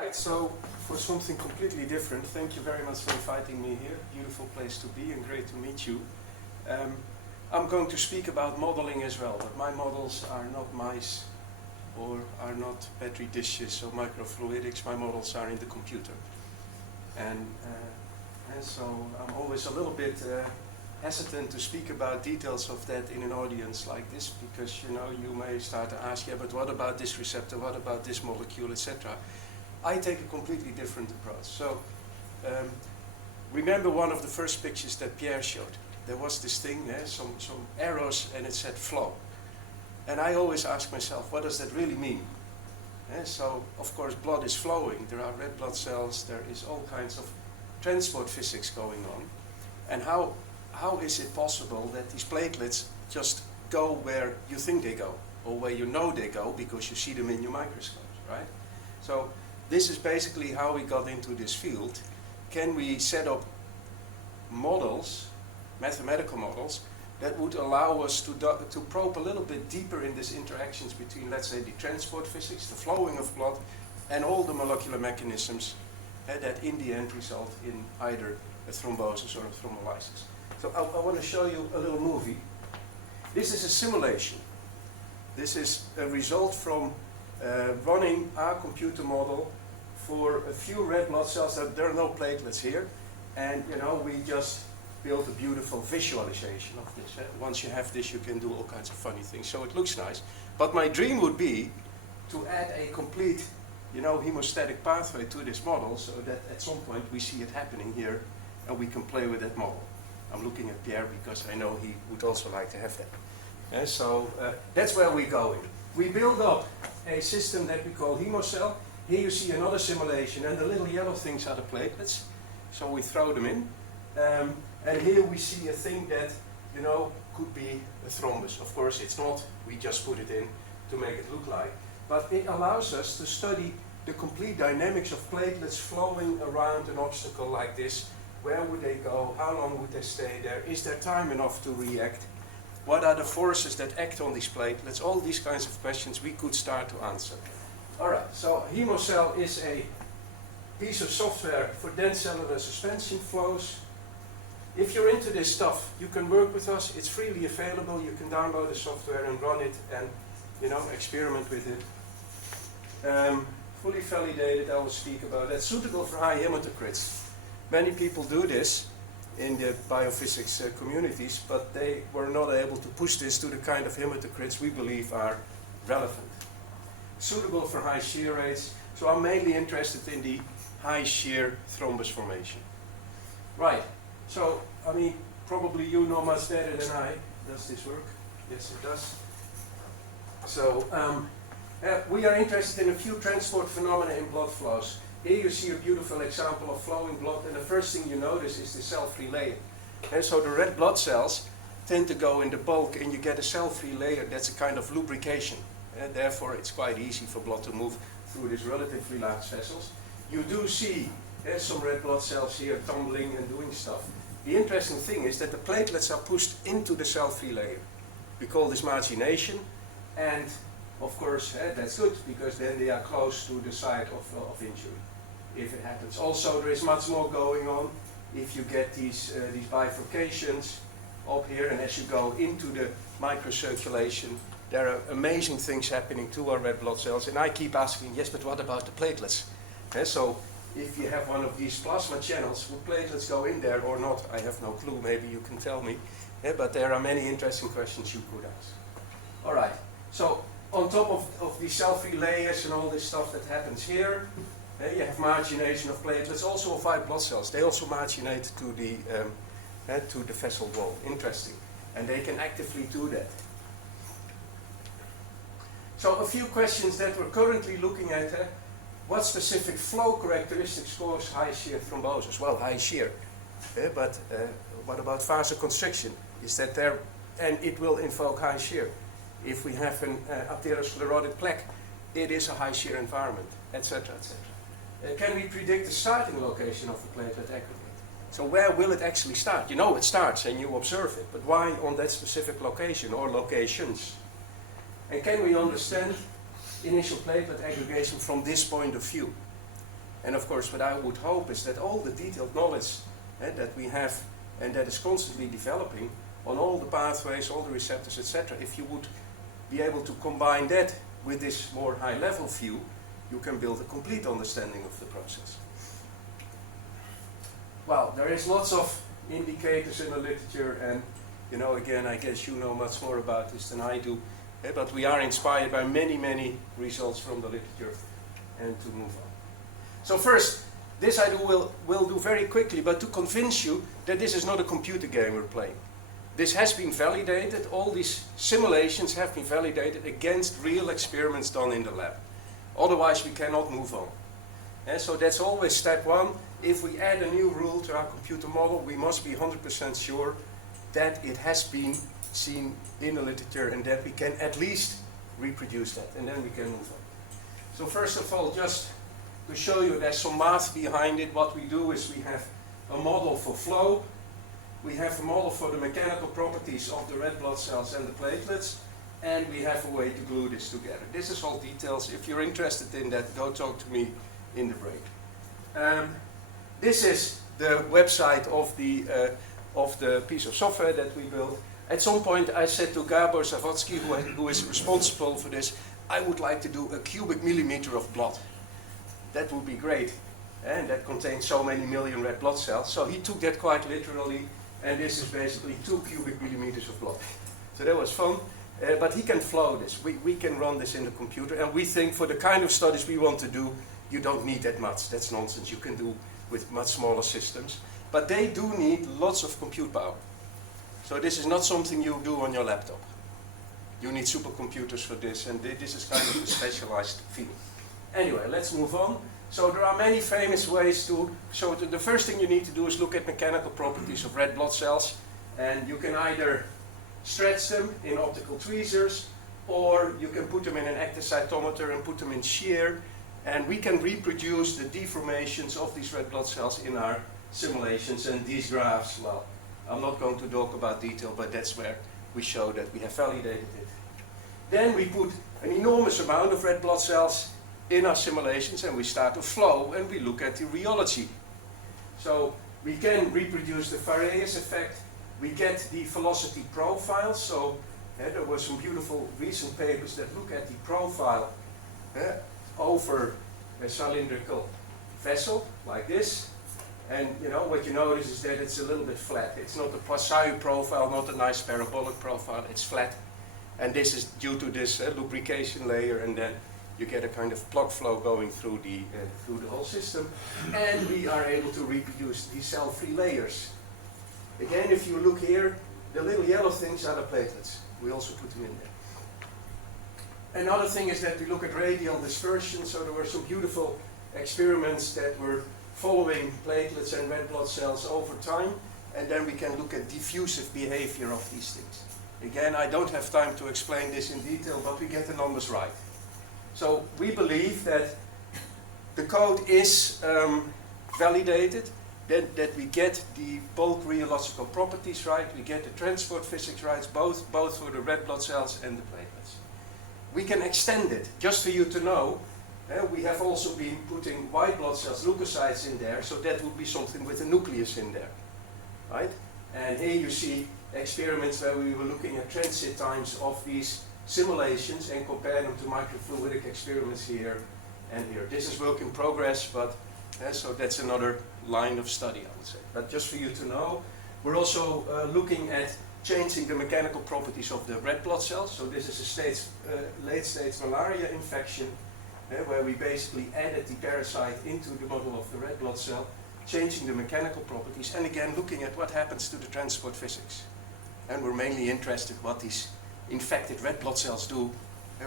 Right, so for something completely different, thank you very much for inviting me here. Beautiful place to be and great to meet you. I'm going to speak about modeling as well, but my models are not mice or are not petri dishes or microfluidics. My models are in the computer. And so I'm always a little bit hesitant to speak about details of that in an audience like this, because you may start to ask, yeah, but what about this receptor, what about this molecule, etc. I take a completely different approach. So remember one of the first pictures that Pierre showed. There was this thing, some arrows, and it said flow. And I always ask myself, what does that really mean? So, of course, blood is flowing. There are red blood cells. There is all kinds of transport physics going on. And how is it possible that these platelets just go where you think they go, or where you know they go because you see them in your microscopes, right? So this is basically how we got into this field. Can we set up models, mathematical models, that would allow us to probe a little bit deeper in these interactions between, let's say, the transport physics, the flowing of blood, and all the molecular mechanisms that in the end result in either a thrombosis or a thrombolysis. So I want to show you a little movie. This is a simulation. This is a result from running our computer model for a few red blood cells. There are no platelets here, and we just built a beautiful visualization of this. Once you have this, you can do all kinds of funny things, so it looks nice. But my dream would be to add a complete hemostatic pathway to this model, so that at some point we see it happening here and we can play with that model. I'm looking at Pierre because I know he would also like to have that. So that's where we're going. We build up a system that we call hemocell. Here you see another simulation, and the little yellow things are the platelets. So we throw them in. And here we see a thing that could be a thrombus. Of course it's not, we just put it in to make it look like. But it allows us to study the complete dynamics of platelets flowing around an obstacle like this. Where would they go? How long would they stay there? Is there time enough to react? What are the forces that act on these platelets? All these kinds of questions we could start to answer. Alright, so hemocell is a piece of software for dense cellular suspension flows. If you're into this stuff, you can work with us. It's freely available. You can download the software and run it and experiment with it. Fully validated, I will speak about that. Suitable for high hematocrits. Many people do this in the biophysics communities, but they were not able to push this to the kind of hematocrits we believe are relevant. Suitable for high shear rates. So I'm mainly interested in the high shear thrombus formation. Right. So, probably you know much better than I. Does this work? Yes, it does. So, we are interested in a few transport phenomena in blood flows. Here you see a beautiful example of flowing blood, and the first thing you notice is the cell-free layer. And so the red blood cells tend to go in the bulk, and you get a cell-free layer that's a kind of lubrication. And therefore, it's quite easy for blood to move through these relatively large vessels. You do see some red blood cells here tumbling and doing stuff. The interesting thing is that the platelets are pushed into the cell-free layer. We call this margination, and of course that's good because then they are close to the site of injury, if it happens. Also, there is much more going on if you get these bifurcations up here, and as you go into the microcirculation, there are amazing things happening to our red blood cells. And I keep asking, yes, but what about the platelets? So if you have one of these plasma channels, would platelets go in there or not? I have no clue, maybe you can tell me. But there are many interesting questions you could ask. All right, so on top of these cell-free layers and all this stuff that happens here, you have margination of platelets, also of white blood cells. They also marginate to the vessel wall. Interesting. And they can actively do that. So a few questions that we're currently looking at. What specific flow characteristics cause high shear thrombosis? Well, high shear. But what about vasoconstriction? Is that there? And it will invoke high shear. If we have an arteriosclerotic plaque, it is a high shear environment, etc., etc. Can we predict the starting location of the platelet aggregate? So where will it actually start? It starts and you observe it, but why on that specific location or locations? And can we understand initial platelet aggregation from this point of view? And of course, what I would hope is that all the detailed knowledge that we have and that is constantly developing on all the pathways, all the receptors, etc., if you would be able to combine that with this more high-level view, you can build a complete understanding of the process. Well, there is lots of indicators in the literature, and again, I guess you know much more about this than I do, but we are inspired by many, many results from the literature, and to move on. So first, this I will do very quickly, but to convince you that this is not a computer game we're playing. This has been validated, all these simulations have been validated against real experiments done in the lab. Otherwise we cannot move on. And so that's always step one. If we add a new rule to our computer model, we must be 100% sure that it has been seen in the literature and that we can at least reproduce that, and then we can move on. So first of all, just to show you there's some math behind it, what we do is we have a model for flow, we have a model for the mechanical properties of the red blood cells and the platelets, and we have a way to glue this together. This is all details. If you're interested in that, go talk to me in the break. This is the website of the piece of software that we built. At some point I said to Gabor Zavodsky, who is responsible for this, I would like to do a cubic millimeter of blood. That would be great. And that contains so many million red blood cells. So he took that quite literally, and this is basically 2 cubic millimeters of blood. So that was fun. But he can flow this. We can run this in the computer, and we think for the kind of studies we want to do, you don't need that much. That's nonsense. You can do with much smaller systems. But they do need lots of compute power. So this is not something you do on your laptop. You need supercomputers for this, and this is kind of a specialized field. Anyway, let's move on. So there are many famous ways to show it. The first thing you need to do is look at mechanical properties of red blood cells, and you can either stretch them in optical tweezers, or you can put them in an active cytometer and put them in shear, and we can reproduce the deformations of these red blood cells in our simulations. And these graphs, well, I'm not going to talk about detail, but that's where we show that we have validated it. Then we put an enormous amount of red blood cells in our simulations, and we start to flow, and we look at the rheology. So we can reproduce the Faraeus effect. We get the velocity profile. So there were some beautiful recent papers that look at the profile over a cylindrical vessel like this. And what you notice is that it's a little bit flat. It's not a Poisson profile, not a nice parabolic profile. It's flat, and this is due to this lubrication layer, and then you get a kind of plug flow going through the whole system, and we are able to reproduce these cell-free layers. Again, if you look here, the little yellow things are the platelets. We also put them in there. Another thing is that we look at radial dispersion. So there were some beautiful experiments that were following platelets and red blood cells over time, and then we can look at diffusive behavior of these things. Again, I don't have time to explain this in detail, but we get the numbers right. So we believe that the code is validated, that we get the bulk rheological properties right, we get the transport physics right, both for the red blood cells and the platelets. We can extend it, just for you to know. We have also been putting white blood cells, leukocytes in there, so that would be something with a nucleus in there, right? And here you see experiments where we were looking at transit times of these simulations and compare them to microfluidic experiments here and here. This is work in progress, but so that's another line of study, I would say. But just for you to know, we're also looking at changing the mechanical properties of the red blood cells. So this is a late-stage malaria infection, where we basically added the parasite into the model of the red blood cell, changing the mechanical properties, and again looking at what happens to the transport physics. And we're mainly interested what these infected red blood cells do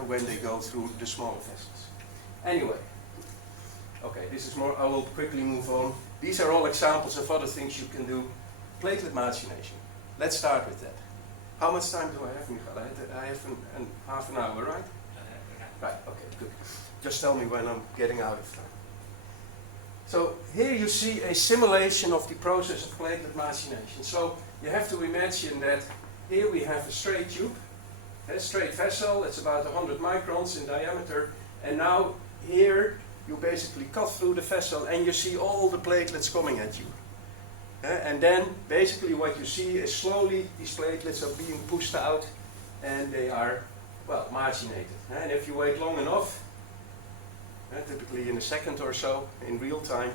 when they go through the smaller vessels. Anyway, okay, this is more, I will quickly move on. These are all examples of other things you can do. Platelet machination. Let's start with that. How much time do I have, Michael? I have half an hour, right? Right, okay, good. Just tell me when I'm getting out of time. So here you see a simulation of the process of platelet machination. So you have to imagine that here we have a straight tube, a straight vessel. It's about 100 microns in diameter. And now here you basically cut through the vessel and you see all the platelets coming at you. And then basically what you see is slowly these platelets are being pushed out and they are, well, marginated. And if you wait long enough, typically in a second or so, in real time,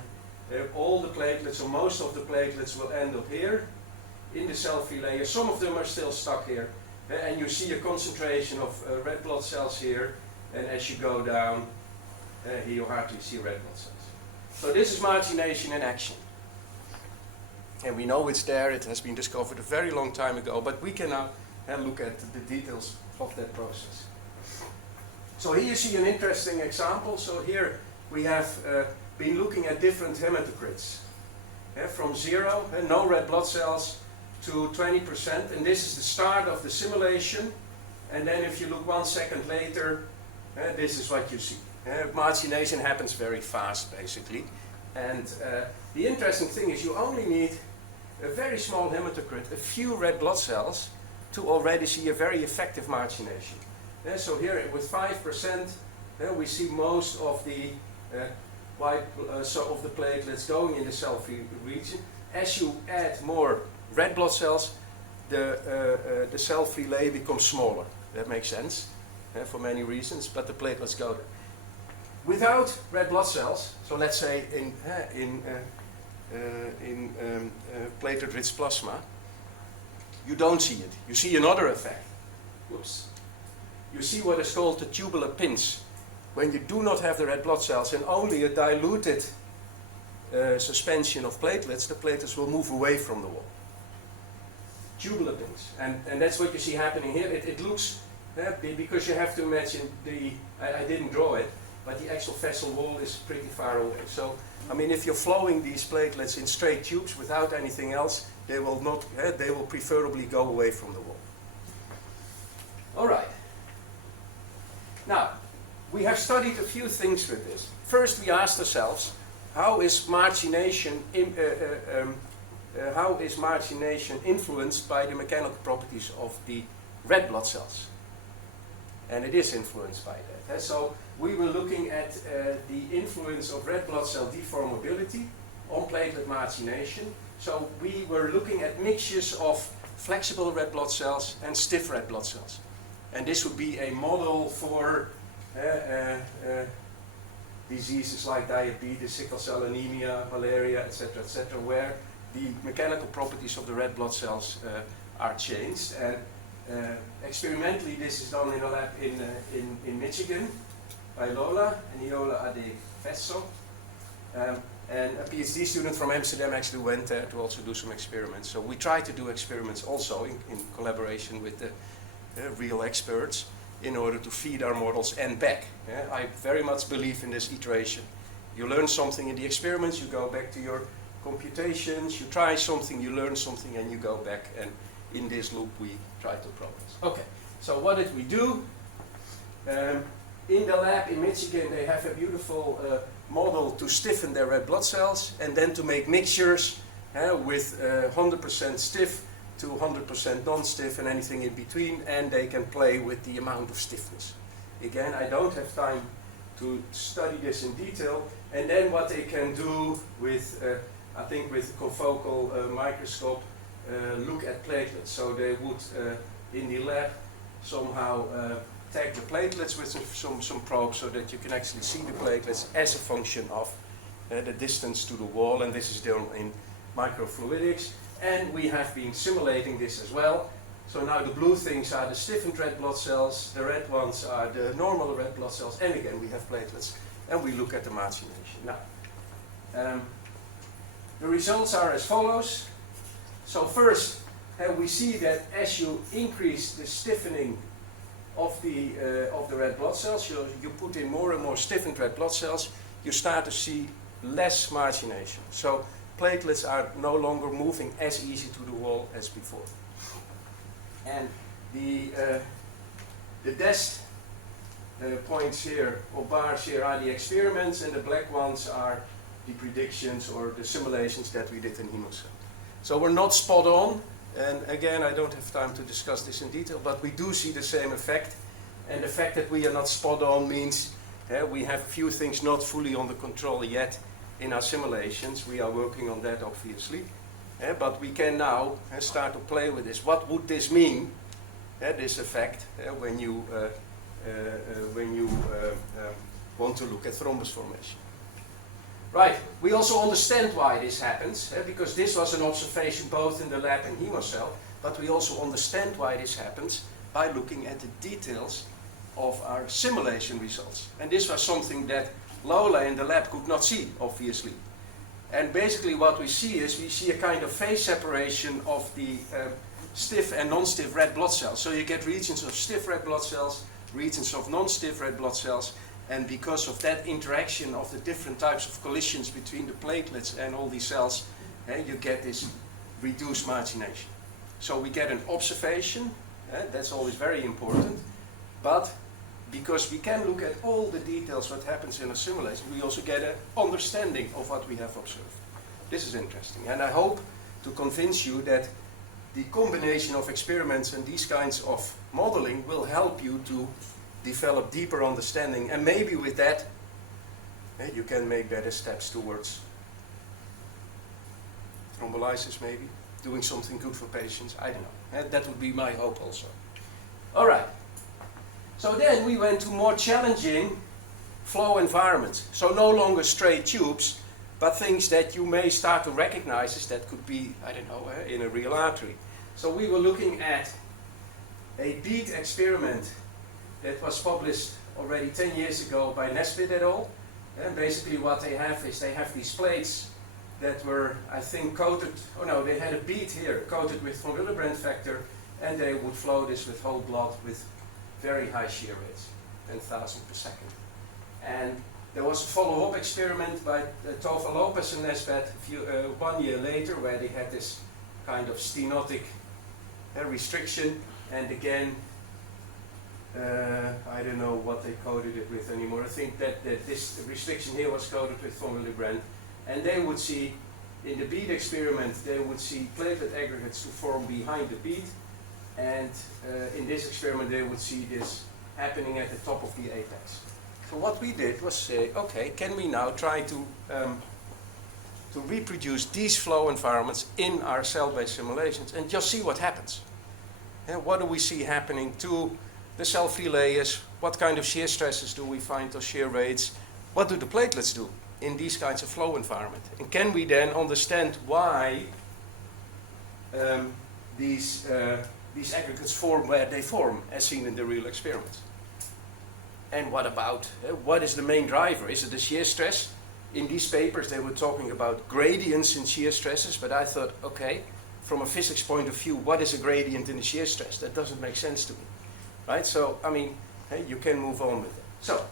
all the platelets, or most of the platelets, will end up here in the cell-free layer. Some of them are still stuck here. And you see a concentration of red blood cells here, and as you go down, here you hardly see red blood cells. So this is margination in action. And we know it's there, it has been discovered a very long time ago, but we can now look at the details of that process. So here you see an interesting example. So here we have been looking at different hematocrits. From 0, no red blood cells, to 20%, and this is the start of the simulation. And then if you look 1 second later, this is what you see. Margination happens very fast, basically. And the interesting thing is you only need a very small hematocrit, a few red blood cells, to already see a very effective margination. So here with 5%, we see most of the of the platelets going in the cell-free region. As you add more red blood cells, the cell-free layer becomes smaller. That makes sense for many reasons, but the platelets go there. Without red blood cells, so let's say in platelet-rich plasma, you don't see it. You see another effect. Whoops. You see what is called the tubular pinch. When you do not have the red blood cells and only a diluted suspension of platelets, the platelets will move away from the wall. Tubular pinch. And that's what you see happening here. It looks, because you have to imagine I didn't draw it, but the actual vessel wall is pretty far away. So, I mean, if you're flowing these platelets in straight tubes without anything else, they will not, they will preferably go away from the wall. All right. Now, we have studied a few things with this. First, we asked ourselves, how is margination influenced by the mechanical properties of the red blood cells? And it is influenced by that. So we were looking at the influence of red blood cell deformability on platelet margination. So we were looking at mixtures of flexible red blood cells and stiff red blood cells. And this would be a model for diseases like diabetes, sickle cell anemia, malaria, etc., where the mechanical properties of the red blood cells are changed. And experimentally, this is done in a lab in Michigan by Lola and Iola Adeveso. And a PhD student from Amsterdam actually went there to also do some experiments. So we try to do experiments also in collaboration with the real experts in order to feed our models and back. I very much believe in this iteration. You learn something in the experiments, you go back to your computations, you try something, you learn something, and you go back, and in this loop we try to progress. Okay, so what did we do? In the lab in Michigan they have a beautiful model to stiffen their red blood cells and then to make mixtures with 100% stiff to 100% non-stiff and anything in between, and they can play with the amount of stiffness. Again, I don't have time to study this in detail. And then what they can do with, I think with a confocal microscope, look at platelets. So they would, in the lab, somehow tag the platelets with some probes so that you can actually see the platelets as a function of the distance to the wall, and this is done in microfluidics. And we have been simulating this as well. So now the blue things are the stiffened red blood cells, the red ones are the normal red blood cells, and again we have platelets, and we look at the margination. Now, the results are as follows. So first, we see that as you increase the stiffening of the red blood cells, you put in more and more stiffened red blood cells, you start to see less margination. So platelets are no longer moving as easy to the wall as before. And the dashed points here, or bars here, are the experiments, and the black ones are the predictions or the simulations that we did in hemocell. So we're not spot on, and again I don't have time to discuss this in detail, but we do see the same effect. And the fact that we are not spot on means We have a few things not fully under control yet in our simulations. We are working on that, obviously. But we can now start to play with this. What would this mean, this effect, when you want to look at thrombus formation? Right, we also understand why this happens, because this was an observation both in the lab and hemocell, but we also understand why this happens by looking at the details of our simulation results. And this was something that Lola in the lab could not see, obviously. And basically what we see is we see a kind of phase separation of the stiff and non-stiff red blood cells. So you get regions of stiff red blood cells, regions of non-stiff red blood cells, and because of that interaction of the different types of collisions between the platelets and all these cells, you get this reduced margination. So we get an observation, that's always very important, but because we can look at all the details what happens in a simulation, we also get an understanding of what we have observed. This is interesting, and I hope to convince you that the combination of experiments and these kinds of modeling will help you to develop deeper understanding, and maybe with that you can make better steps towards thrombolysis, maybe doing something good for patients, I don't know. That would be my hope also. Alright, so then we went to more challenging flow environments. So no longer straight tubes, but things that you may start to recognize as that could be, I don't know, in a real artery. So we were looking at a bead experiment that was published already 10 years ago by Nesbitt et al. And basically what they have is they have these plates that were, I think, coated, oh no, they had a bead here coated with von Willebrand factor, and they would flow this with whole blood with very high shear rates, 10,000 per second. And there was a follow-up experiment by Tova Lopez and Nesbitt 1 year later, where they had this kind of stenotic restriction, and again, I don't know what they coded it with anymore. I think that this restriction here was coded with von Willebrand, and they would see, in the bead experiment, they would see platelet aggregates to form behind the bead, and in this experiment they would see this happening at the top of the apex. So what we did was say, okay, can we now try to reproduce these flow environments in our cell-based simulations and just see what happens? And what do we see happening to the cell-free layers? What kind of shear stresses do we find, or shear rates? What do the platelets do in these kinds of flow environment? And can we then understand why these aggregates form where they form, as seen in the real experiments? And what about, what is the main driver? Is it the shear stress? In these papers they were talking about gradients in shear stresses, but I thought, okay, from a physics point of view, what is a gradient in the shear stress? That doesn't make sense to me, right? So, I mean, hey, you can move on with it. So,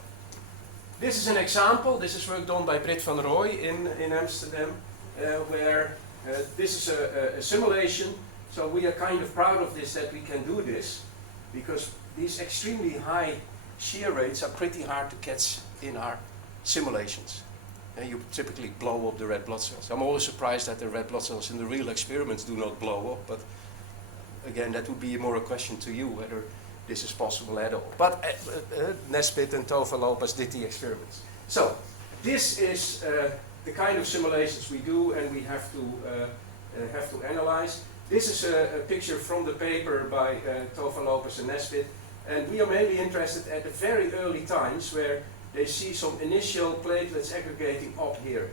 this is an example. This is work done by Britt van Rooij in Amsterdam, where this is a simulation. So we are kind of proud of this, that we can do this, because these extremely high shear rates are pretty hard to catch in our simulations. And you typically blow up the red blood cells. I'm always surprised that the red blood cells in the real experiments do not blow up, but again, that would be more a question to you, whether this is possible at all. But Nesbitt and Tova Lopez did the experiments. So, this is the kind of simulations we do, and we have to analyze. This is a picture from the paper by Tova Lopez and Nesbitt, and we are mainly interested at the very early times where they see some initial platelets aggregating up here.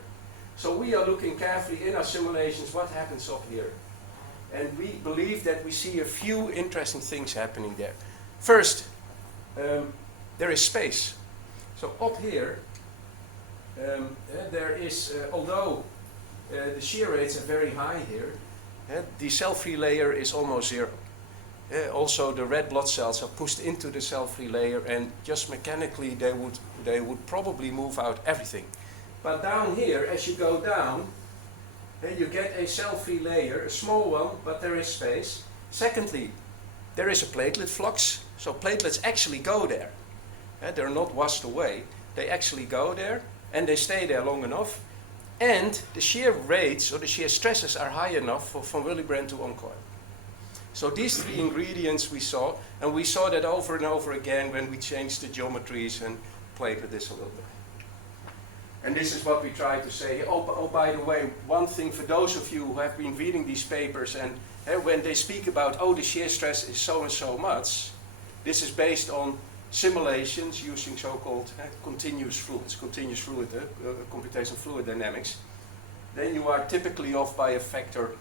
So we are looking carefully in our simulations what happens up here. And we believe that we see a few interesting things happening there. First, there is space. So up here, there is, although the shear rates are very high here, the cell-free layer is almost zero. Also, the red blood cells are pushed into the cell-free layer, and just mechanically they would probably move out everything. But down here, as you go down, you get a cell-free layer, a small one, but there is space. Secondly, there is a platelet flux, so platelets actually go there. They're not washed away. They actually go there, and they stay there long enough. And the shear rates, or the shear stresses, are high enough for von Willebrand to uncoil. So these three ingredients we saw, and we saw that over and over again when we changed the geometries and platelet is a little bit. And this is what we try to say. Oh, by the way, one thing for those of you who have been reading these papers, and when they speak about, oh, the shear stress is so and so much, this is based on simulations using so-called continuous fluid computational fluid dynamics. Then you are typically off by a factor,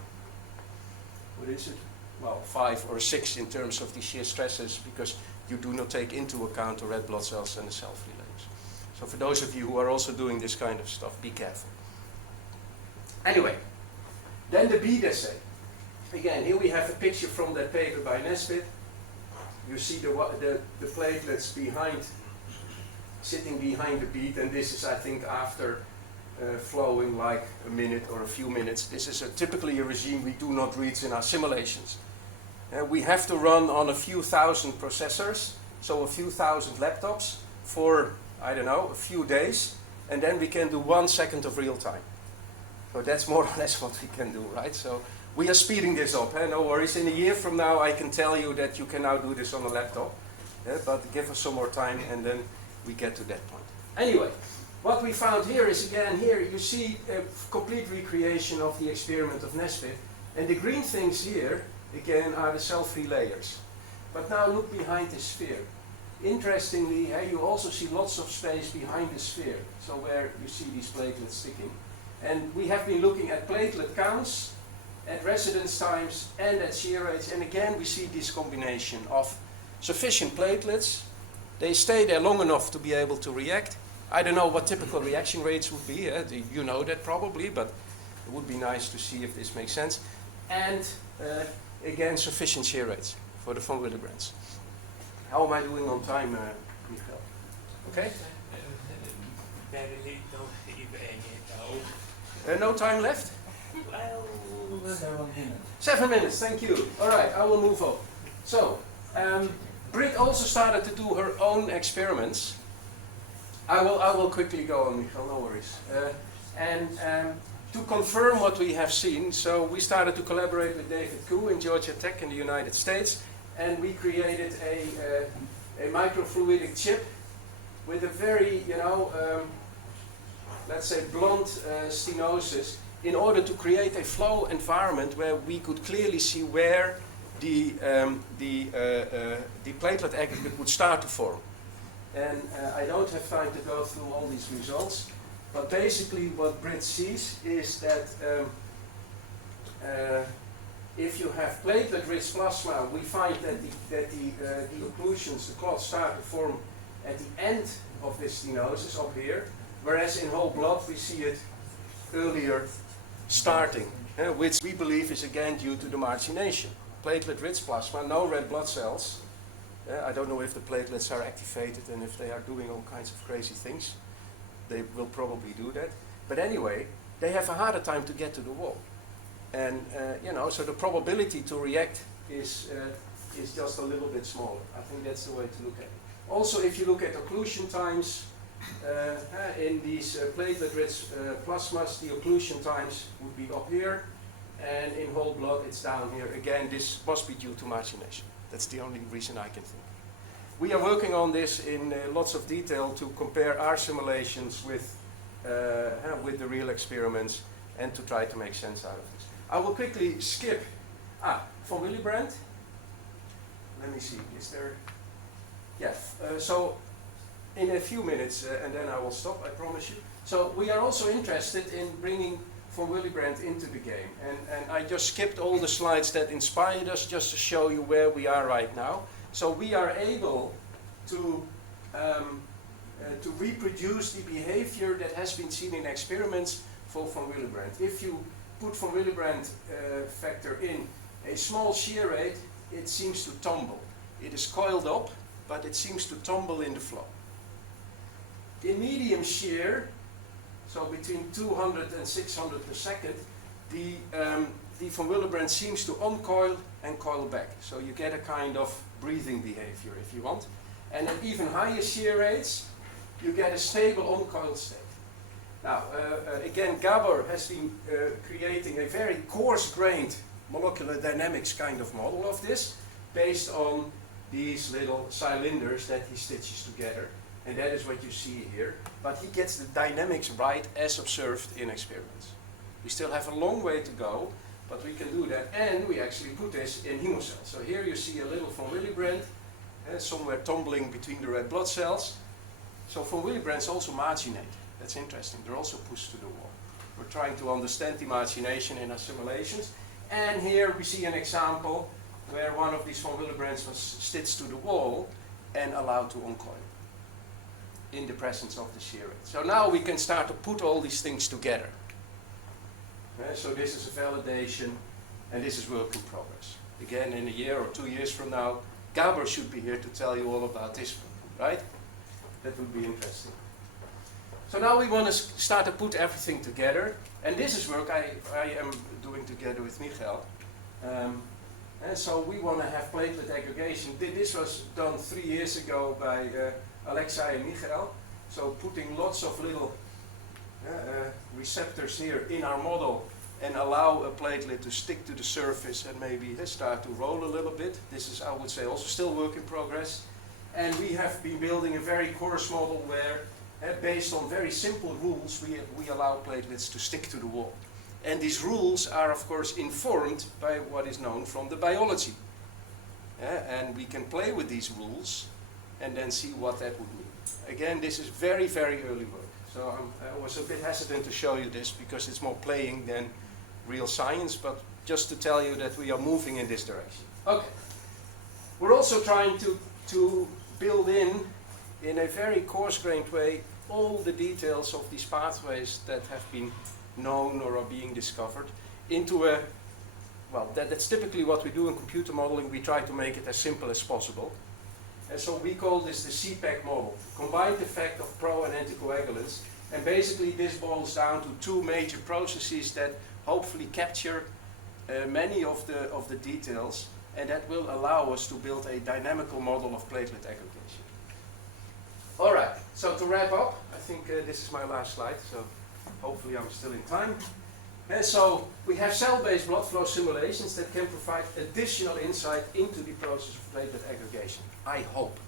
what is it? Well, 5 or 6 in terms of the shear stresses, because you do not take into account the red blood cells and the self-relayers. So for those of you who are also doing this kind of stuff, be careful. Anyway, then the bead assay. Again, here we have a picture from that paper by Nesbitt. You see the platelets sitting behind the bead, and this is, I think, after flowing like a minute or a few minutes. This is typically a regime we do not reach in our simulations. We have to run on a few thousand processors, so a few thousand laptops for, I don't know, a few days, and then we can do 1 second of real time. So that's more or less what we can do, right? So we are speeding this up, no worries. In a year from now I can tell you that you can now do this on a laptop, but give us some more time and then we get to that point. Anyway, what we found here is, again, here you see a complete recreation of the experiment of Nesbitt, and the green things here, again, are the cell-free layers. But now look behind the sphere. Interestingly, you also see lots of space behind the sphere, so where you see these platelets sticking. And we have been looking at platelet counts, at residence times, and at shear rates, and again we see this combination of sufficient platelets. They stay there long enough to be able to react. I don't know what typical reaction rates would be, you know that probably, but it would be nice to see if this makes sense. And again, sufficient shear rates for the von Willebrands. How am I doing on time, Michael? Okay? No time left? Well, 7 minutes. 7 minutes, thank you. All right, I will move on. So, Britt also started to do her own experiments. I will quickly go on, Michael, no worries. To confirm what we have seen, so we started to collaborate with David Koo in Georgia Tech in the United States, and we created a microfluidic chip with a very, let's say blunt stenosis, in order to create a flow environment where we could clearly see where the platelet aggregate would start to form. And I don't have time to go through all these results, but basically what Britt sees is that if you have platelet-rich plasma, we find that the occlusions, the clots, start to form at the end of this stenosis up here, whereas in whole blood we see it earlier starting, which we believe is again due to the margination. Platelet-rich plasma, no red blood cells. I don't know if the platelets are activated and if they are doing all kinds of crazy things. They will probably do that. But anyway, they have a harder time to get to the wall. And so the probability to react is just a little bit smaller. I think that's the way to look at it. Also, if you look at occlusion times, in these platelet-rich plasmas, the occlusion times would be up here, and in whole blood it's down here. Again, this must be due to margination. That's the only reason I can think. We are working on this in lots of detail to compare our simulations with the real experiments and to try to make sense out of this. I will quickly skip von Willebrand. Let me see, is there? Yeah, so in a few minutes, and then I will stop, I promise you. So we are also interested in bringing von Willebrand into the game. And I just skipped all the slides that inspired us just to show you where we are right now. So we are able to reproduce the behavior that has been seen in experiments for von Willebrand. If you put von Willebrand factor in a small shear rate, it seems to tumble. It is coiled up, but it seems to tumble in the flow. In medium shear, so between 200 and 600 per second, the von Willebrand seems to uncoil and coil back. So you get a kind of breathing behavior, if you want. And at even higher shear rates, you get a stable uncoiled state. Now, again, Gabor has been creating a very coarse-grained molecular dynamics kind of model of this, based on these little cylinders that he stitches together. And that is what you see here. But he gets the dynamics right as observed in experiments. We still have a long way to go, but we can do that. And we actually put this in hemocells. So here you see a little von Willebrand, somewhere tumbling between the red blood cells. So von Willebrands also marginate. That's interesting. They're also pushed to the wall. We're trying to understand the margination in our simulations. And here we see an example where one of these von Willebrands was stitched to the wall and allowed to uncoil in the presence of the shear rate. So now we can start to put all these things together. So this is a validation, and this is work in progress. Again, in a year or 2 years from now, Gabor should be here to tell you all about this one, right? That would be interesting. So now we want to start to put everything together, and this is work I am doing together with Michael. And so we want to have platelet aggregation. This was done 3 years ago by Alexei and Michael. So putting lots of little receptors here in our model and allow a platelet to stick to the surface and maybe start to roll a little bit. This is, I would say, also still work in progress. And we have been building a very coarse model where, based on very simple rules, we allow platelets to stick to the wall. And these rules are, of course, informed by what is known from the biology. And we can play with these rules and then see what that would mean. Again, this is very, very early work. So I was a bit hesitant to show you this because it's more playing than real science, but just to tell you that we are moving in this direction. Okay. We're also trying to build in a very coarse-grained way, all the details of these pathways that have been known or are being discovered into a, well, that's typically what we do in computer modeling. We try to make it as simple as possible. And so we call this the CPEC model, combined effect of pro and anticoagulants. And basically this boils down to two major processes that hopefully capture many of the details, and that will allow us to build a dynamical model of platelet aggregation. All right, so to wrap up, I think this is my last slide, so hopefully I'm still in time. And so we have cell-based blood flow simulations that can provide additional insight into the process of platelet aggregation, I hope.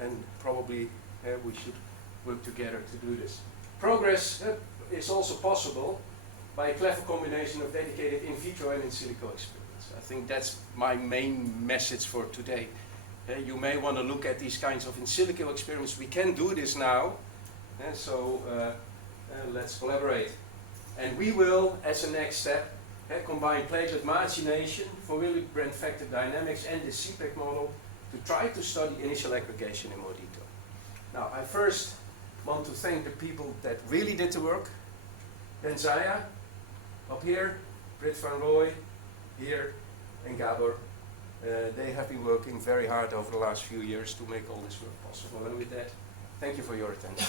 And probably we should work together to do this. Progress is also possible by a clever combination of dedicated in vitro and in silico experiments. I think that's my main message for today. You may want to look at these kinds of in silico experiments. We can do this now, so let's collaborate. And we will, as a next step, combine platelet margination, von Willebrand factor dynamics, and the CPEC model to try to study initial aggregation in more detail. Now, I first want to thank the people that really did the work. Ben Zaya, up here, Britt van Rooij, here, and Gabor. They have been working very hard over the last few years to make all this work possible. And with that, thank you for your attention.